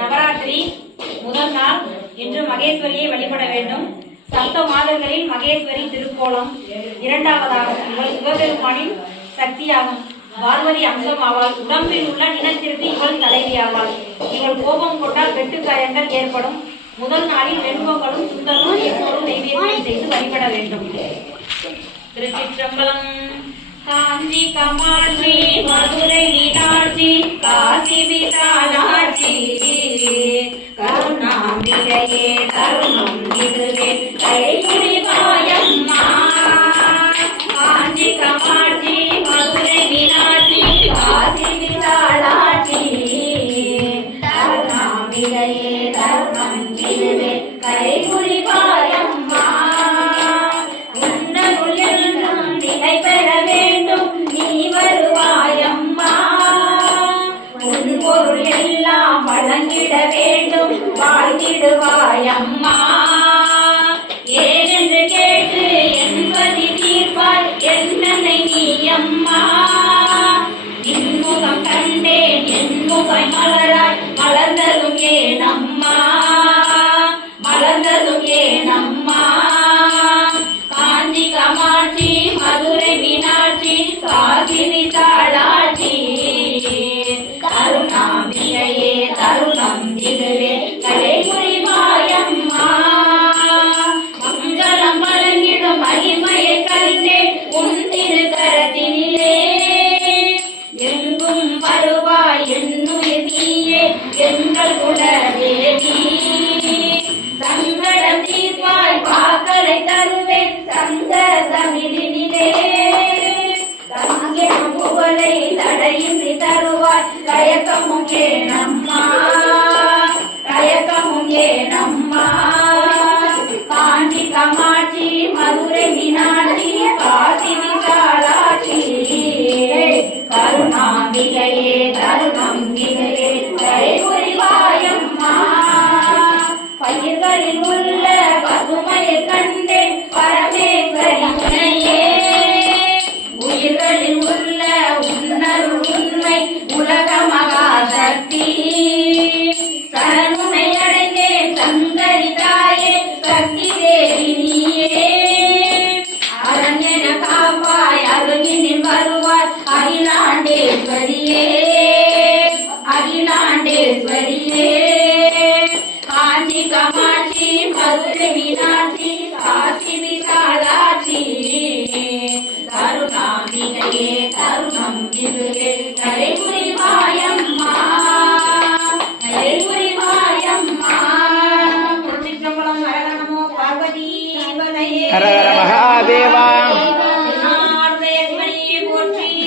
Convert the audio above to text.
நவராத்திரி முதல் நாள் இன்று மகேஸ்வரியை வழிபட வேண்டும். சப்த மாதங்களில் மகேஸ்வரி திருக்கோலம். இரண்டாவதாக இவள் சிவபெருமானின் சக்தியாகும். பார்வதி அம்சம் ஆவாள் உடம்பில் உள்ள நிலத்திற்கு இவள் தலைவி ஆவாள் இவள் கோபம் கொண்டால் வெட்டுக்காயங்கள் ஏற்படும். முதல் நாளில் வெண்பொங்கலும் சுந்தரமும் எப்போதும் நைவேத்தியம் செய்து வழிபட வேண்டும். திருச்சிற்றம்பலம். காஞ்சி கமாட்சி மதுரை மீனாட்சி காசி விசாலாட்சி கருணாம்பிகையே தருணம் இதுவே கைகுடி மாயம்மா காஞ்சி வேண்டும் வாழ்ந்திடுவாயம்மா ஏனென்று தயக்கமும் ஏனம்மா. தயக்கமும் ஏனம்மா. காஞ்சி கமாட்சி மதுரை மீனாட்சி காசி விசாலாட்சி. கருணாம்பிகையே தருணம் இதையே கைபுரிவாயம்மா பயிர்களில் உள்ள பசுமையை கண்டே பரமேஸ்வரி உயிர்களில் உள்ள உன்னருள் உண்மை உலகம் மகாசக்தி சரணுனை அடைந்தேன் சந்தரி தாயே சக்தி தேவி நீயே. அரண்யன காப்பாய் அருகினில் வருவாய் அகிலாண்டேஸ்வரியே. அகிலாண்டேஸ்வரியே. காஞ்சி கமாட்சி மதுரை மீனாட்சி காசி விசாலாட்சி. கருணாம்பிகையே கருணம் இதுவே தலைமுறை